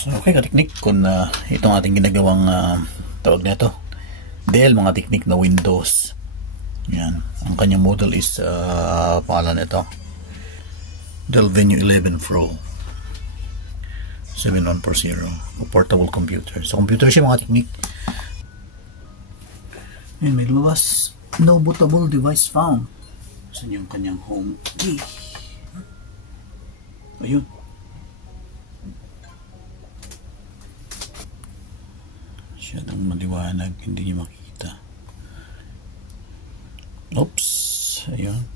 So, okay ka-teknik, kung itong ating ginagawang tawag na ito, Dell, mga teknik na Windows. Yan. Ang kanyang model is pangalan ito, Dell Venue 11 Pro 7140, a portable computer. So, computer siya, mga teknik. Yan, may lumabas, no bootable device found. Saan yung kanyang home key? Ayun. Masyadong maliwanag, hindi niyo makikita. Oops, ayun.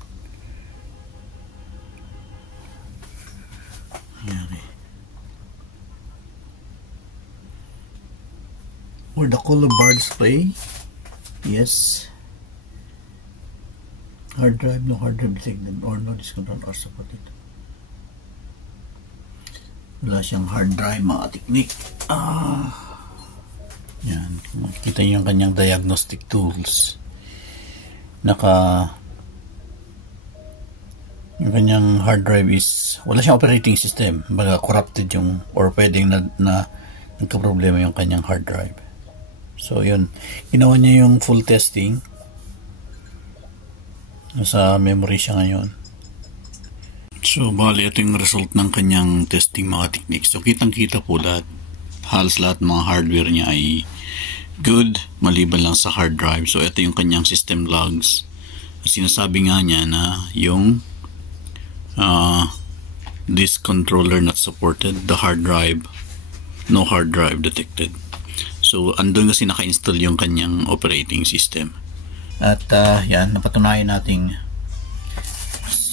Ayan eh. Where the color bar display? Yes. Hard drive, no hard drive signal or no disk control or supported. Wala siyang hard drive, mga teknik. Yan, makikita niyo yung kanyang diagnostic tools. Yung kanyang hard drive is wala siyang operating system, baga corrupted yung, or pwedeng na nagka-problema yung kanyang hard drive. So yun, ginawa niya yung full testing. Nasa memory siya ngayon. So bali, ito yung result ng kanyang testing, mga teknik. So kitang kita po lahat, halos lahat mga hardware niya ay good, maliban lang sa hard drive. So ito yung kanyang system logs. Sinasabi nga niya na yung disk controller not supported, the hard drive, no hard drive detected. So andun kasi naka-install yung kanyang operating system. At yan, napatunayan nating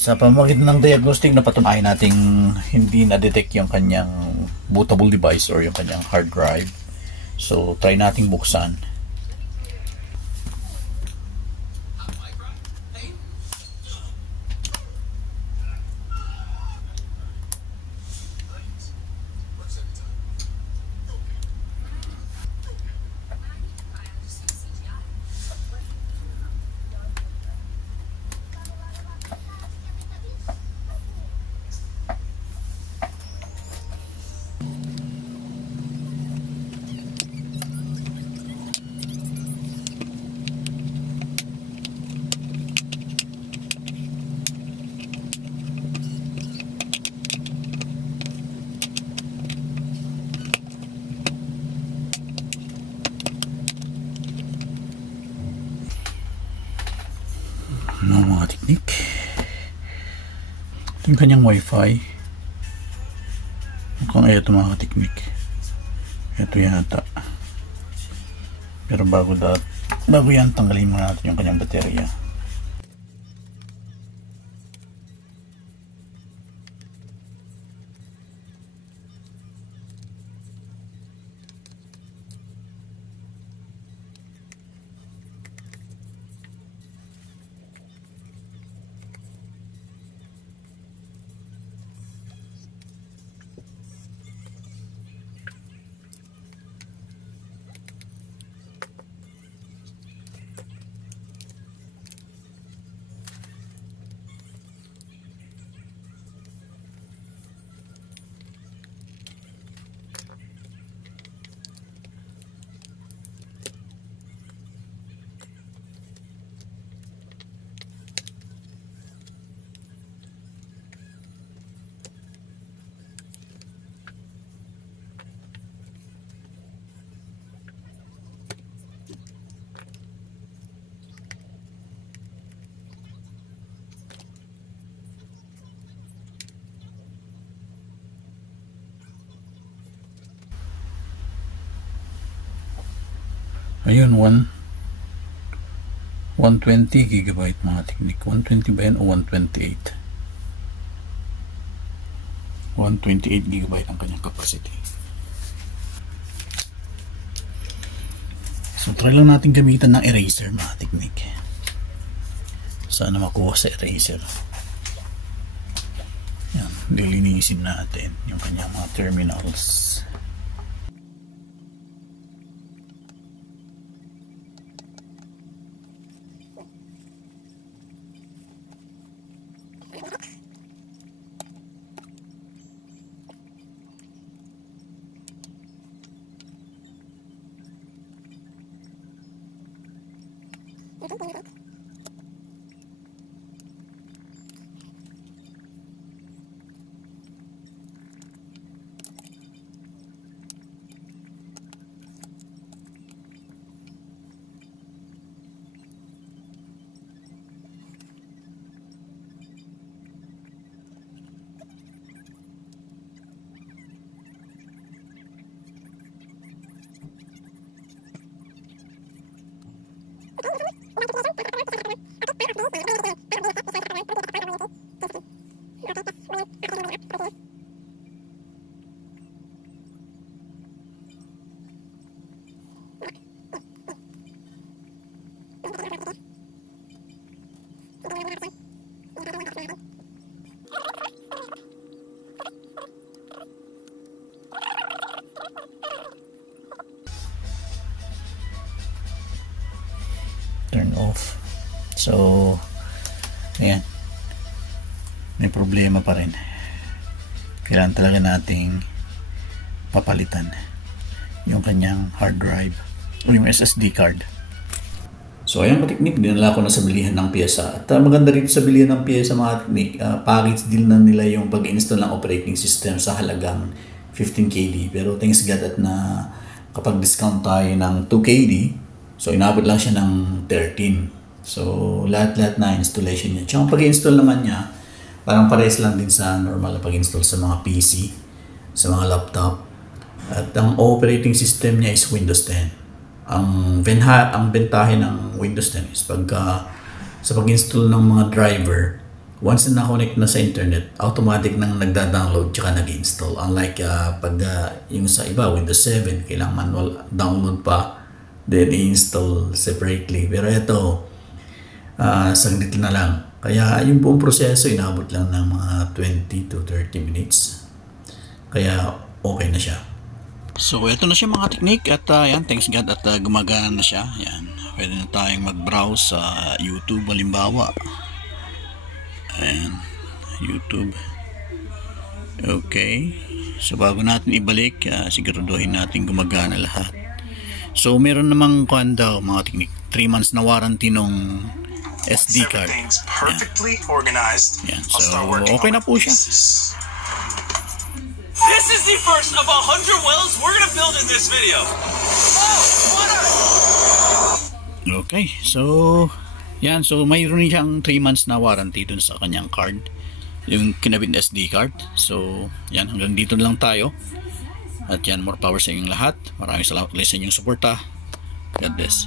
sa pamamagitan ng diagnostic, napatunayan nating hindi na-detect yung kanyang bootable device or yung kanyang hard drive. So try nating buksan. Mga teknik, ito yung kanyang wifi. Mukhang ito, mga teknik, ito yata, pero bago yan, tanggalin muna natin yung kanyang baterya. Ayun, 120 gigabyte, mga teknik. 120 ba yan o 128? 128 gigabyte ang kanyang capacity. So try lang natin gamitan ng eraser, mga teknik. Sana makuha sa eraser. Yan, lilinisin natin yung kanyang mga terminals. Turn off. So, ayan. May problema pa rin. Kailangan talaga nating papalitan yung kanyang hard drive o yung SSD card. So, ayan mga teknik, dinala ko na sa bilihan ng pyesa. At maganda rin sa bilihan ng pyesa mga teknik, package deal na nila yung pag-install ng operating system sa halagang 15 KD. Pero thanks God at na kapag discount tayo ng 2 KD, so inabot lang siya ng 13. So, lahat-lahat na installation niya. Tsaka pag-install naman niya, parang parehas lang din sa normal na pag-install sa mga PC, sa mga laptop. At ang operating system niya is Windows 10. Ang bentahe ng Windows 10 is pagka sa pag-install ng mga driver, once na na-connect na sa internet, automatic nang nagda-download tsaka nag-install. Unlike pag yung sa iba, Windows 7, kailangan manual download pa, then i-install separately. Pero ito, saglit na lang. Kaya yung buong proseso inabot lang ng mga 20 to 30 minutes. Kaya okay na siya. So ito na siya mga teknik at yan, thanks God at gumagana na siya. Yan, pwede na tayong mag-browse sa YouTube halimbawa. Ayan, YouTube. Okay. So bago natin ibalik, siguraduhin natin gumagana lahat. So meron namang kuan daw mga teknik, 3 months na warranty nung SD card. Yan. So okay na po siya. This is the first of 100 wells we're gonna build in this video. Okay, so yan, so mayroon siyang 3 months na warranty dun sa kanyang card, yung kinabit SD card. So yan, hanggang dito lang tayo. At yan, more power sa inyong lahat. Maraming salamat ulit sa inyong suporta. God bless.